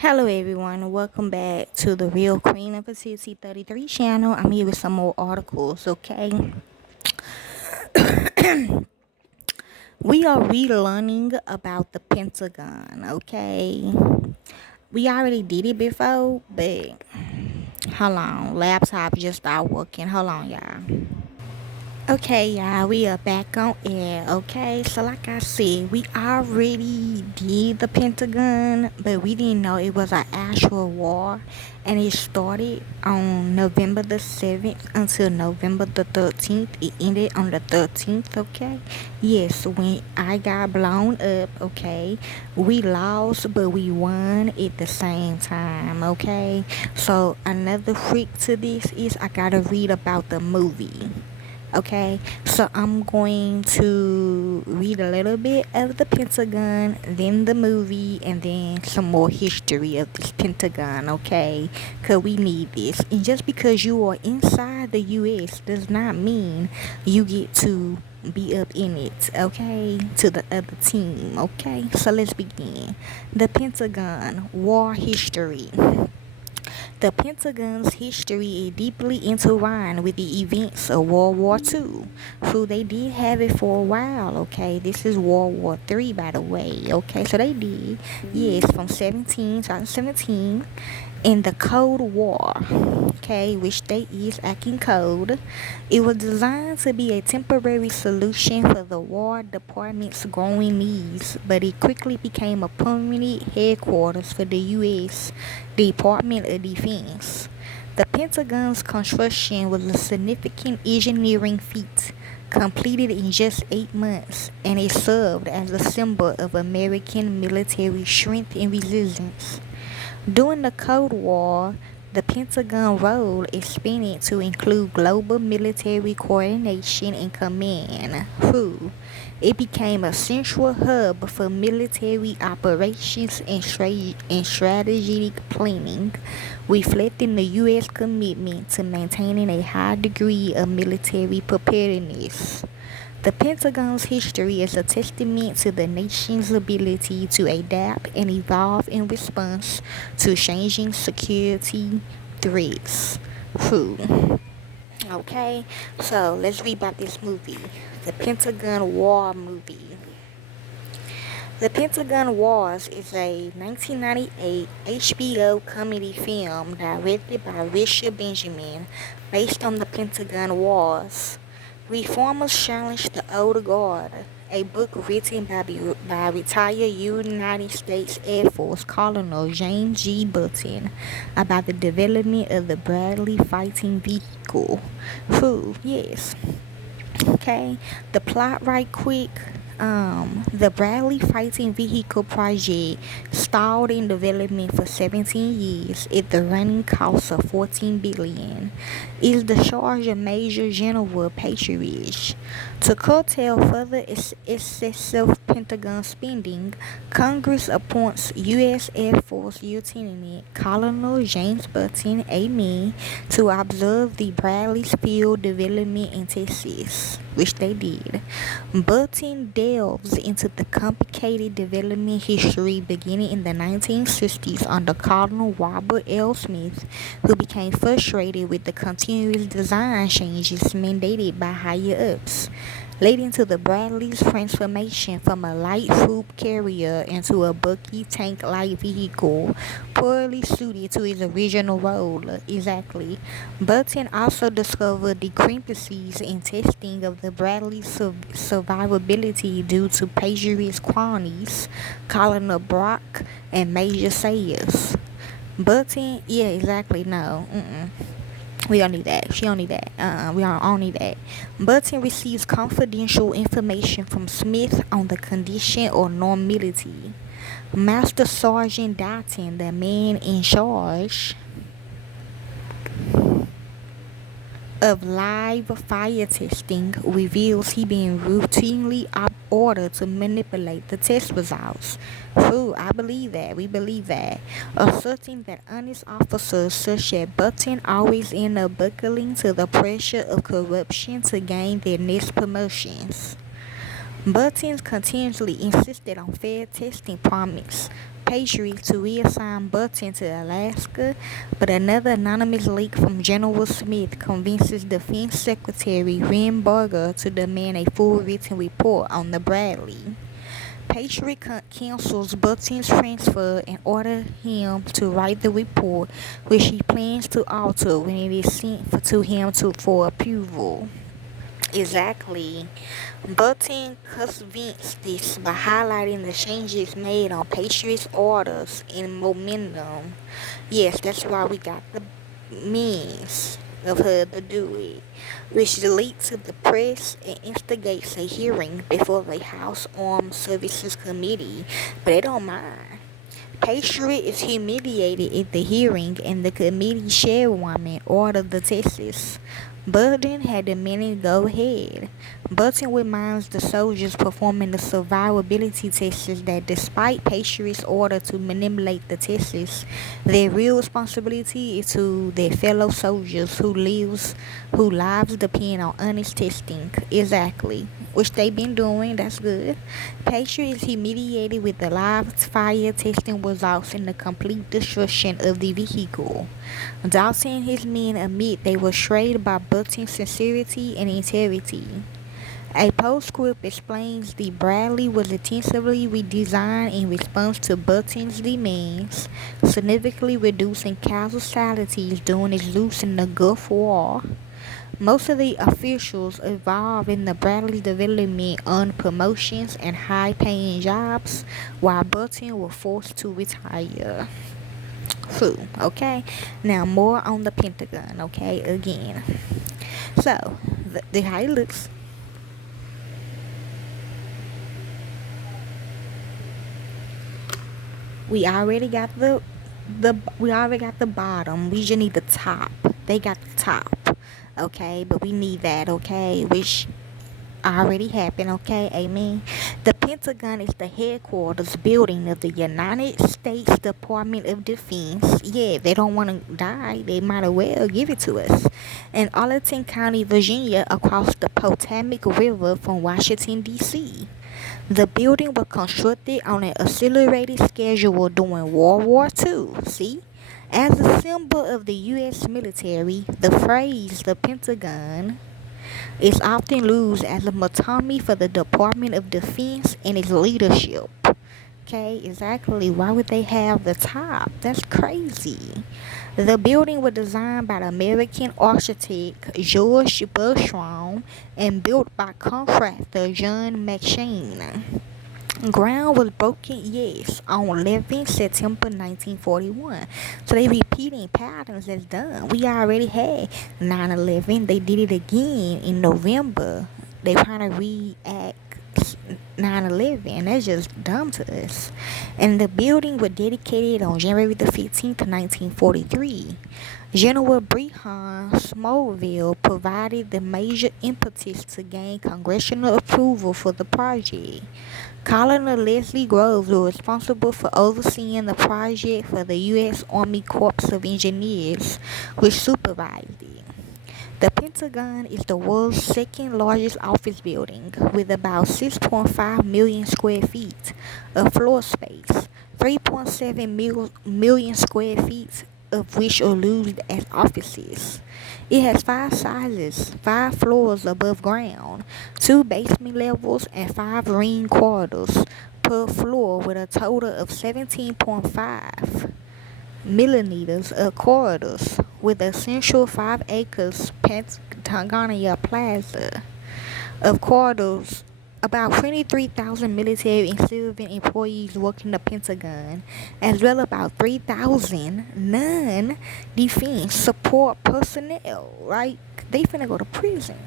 Hello everyone, welcome back to the Real Queen of Nefertiti 33 channel. I'm here with some more articles, okay? We are relearning about the Pentagon, okay? We already did it before, but hold on, laptop just started working. Hold on, y'all. Okay, y'all, we are back on air, okay? So, like I said, we already did the Pentagon, but we didn't know it was an actual war. And it started on November the 7th until November the 13th. It ended on the 13th, okay? Yes, when I got blown up, okay? We lost, but we won at the same time, okay? So, another freak to this is I gotta read about the movie. Okay, so I'm going to read a little bit of the Pentagon, then the movie, and then some more history of this Pentagon, okay? Because we need this. And just because you are inside the U.S. does not mean you get to be up in it, okay? To the other team, okay? So let's begin. The Pentagon, war history. The Pentagon's history is deeply intertwined with the events of World War II. So they did have it for a while, okay? This is World War III, by the way, okay? So they did, yes, from 2017, in the Cold War, okay, which they is acting cold. It was designed to be a temporary solution for the War Department's growing needs, but it quickly became a permanent headquarters for the U.S. Department of Defense. The Pentagon's construction was a significant engineering feat, completed in just 8 months, and it served as a symbol of American military strength and resilience. During the Cold War, the Pentagon role expanded to include global military coordination and command. It became a central hub for military operations and strategic planning, reflecting the U.S. commitment to maintaining a high degree of military preparedness. The Pentagon's history is a testament to the nation's ability to adapt and evolve in response to changing security threats. Okay, so let's read about this movie, the Pentagon War movie. The Pentagon Wars is a 1998 HBO comedy film directed by Richard Benjamin based on the Pentagon Wars. Reformers challenged the old guard, a book written by retired United States Air Force Colonel James G. Button about the development of the Bradley fighting vehicle. Yes. Okay, the plot right quick. The Bradley fighting vehicle project stalled in development for 17 years at the running cost of $14 billion. Is the charge of Major General Patriot. To curtail further excessive Pentagon spending, Congress appoints U.S. Air Force Lieutenant Colonel James Button, A.M., to observe the Bradley's field development in Texas, which they did. Button delves into the complicated development history beginning in the 1960s under Colonel Robert L. Smith, who became frustrated with the continuous design changes mandated by higher-ups, leading to the Bradley's transformation from a light troop carrier into a bulky tank-like vehicle, poorly suited to its original role. Exactly. Button also discovered discrepancies in testing of the Bradley's survivability due to Patriot's cronies, Colonel Brock and Major Sayers. Button, yeah, exactly, no, we don't need that. She don't need that. We don't need that. Button receives confidential information from Smith on the condition or normality. Master Sergeant Dotton, the man in charge of live fire testing, reveals he being routinely ordered to manipulate the test results. I believe that. We believe that. Asserting that honest officers such as Button always end up buckling to the pressure of corruption to gain their next promotions. Button continuously insisted on fair testing Patriots to reassign Button to Alaska, but another anonymous leak from General Smith convinces Defense Secretary Ren Barger to demand a full written report on the Bradley. Patriot cancels Button's transfer and orders him to write the report, which he plans to alter when it is sent to him for approval. Exactly. Button convinced this by highlighting the changes made on Patriots' orders and momentum. Yes, that's why we got the means of her to do it, which leads to the press and instigates a hearing before the House Armed Services Committee, but they don't mind. Patriot is humiliated at the hearing, and the committee chairwoman ordered the tests. Button had demanded go ahead. Button reminds the soldiers performing the survivability tests that despite Patriot's order to manipulate the tests, their real responsibility is to their fellow soldiers whose lives depend on honest testing. Exactly. Which they've been doing, that's good. Patriot is humiliated with the live fire testing results and the complete destruction of the vehicle. Dawson and his men admit they were swayed by Button's sincerity and integrity. A postscript explains the Bradley was intensively redesigned in response to Button's demands, significantly reducing casualties during its use in the Gulf War. Most of the officials involved in the Bradley development earned promotions and high-paying jobs, while Button was forced to retire. Okay? Now more on the Pentagon, okay, again. So, the how it looks. We already got the bottom. We just need the top. They got the top. Okay, but we need that, okay? Which already happened, okay? Amen. The Pentagon is the headquarters building of the United States Department of Defense. Yeah, if they don't want to die, they might as well give it to us. In Arlington County, Virginia, across the Potomac River from Washington, D.C. The building was constructed on an accelerated schedule during World War II. See? As a symbol of the U.S. military, the phrase the Pentagon is often used as a metonymy for the Department of Defense and its leadership. Okay, exactly. Why would they have the top? That's crazy. The building was designed by the American architect George Bushram and built by contractor John McShane. Ground was broken, yes, on 11 September 1941. So they repeating patterns that's done. We already had 9/11. They did it again in November. They trying to react 9/11. That's just dumb to us. And the building was dedicated on January the 15th, 1943. General Brigham Smallville provided the major impetus to gain congressional approval for the project. Colonel Leslie Groves was responsible for overseeing the project for the U.S. Army Corps of Engineers, which supervised it. The Pentagon is the world's second largest office building, with about 6.5 million square feet of floor space, 3.7 million square feet of which are used as offices. It has 5 sizes, 5 floors above ground, 2 basement levels, and 5 ring corridors per floor, with a total of 17.5 millimeters of corridors, with a central 5 acres Pentagon Plaza of corridors. About 23,000 military and civilian employees work in the Pentagon, as well as about 3,000 non-defense support personnel, right? They finna go to prison.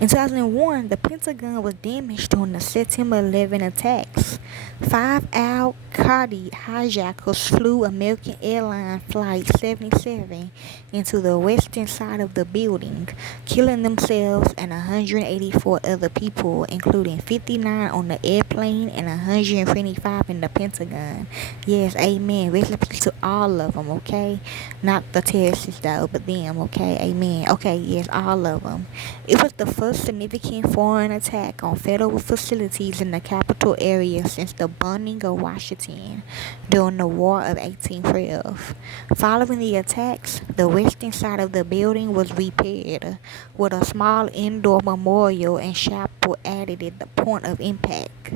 In 2001, the Pentagon was damaged during the September 11 attacks. 5 al-Qaeda hijackers flew American Airlines Flight 77 into the western side of the building, killing themselves and 184 other people, including 59 on the airplane and 125 in the Pentagon. Yes, amen. Rest in peace to all of them, okay? Not the terrorists though, but them, okay? Amen. Okay, yes, all of them. It was the first first significant foreign attack on federal facilities in the capital area since the burning of Washington during the War of 1812. Following the attacks, the western side of the building was repaired, with a small indoor memorial and chapel added at the point of impact.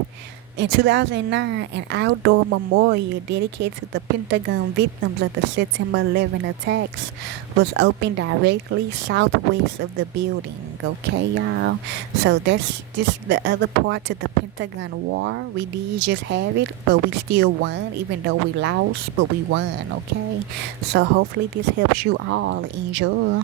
In 2009, an outdoor memorial dedicated to the Pentagon victims of the September 11 attacks was opened directly southwest of the building. Okay, y'all? So that's just the other part to the Pentagon War. We did just have it, but we still won, even though we lost, but we won. Okay? So hopefully this helps you all. Enjoy.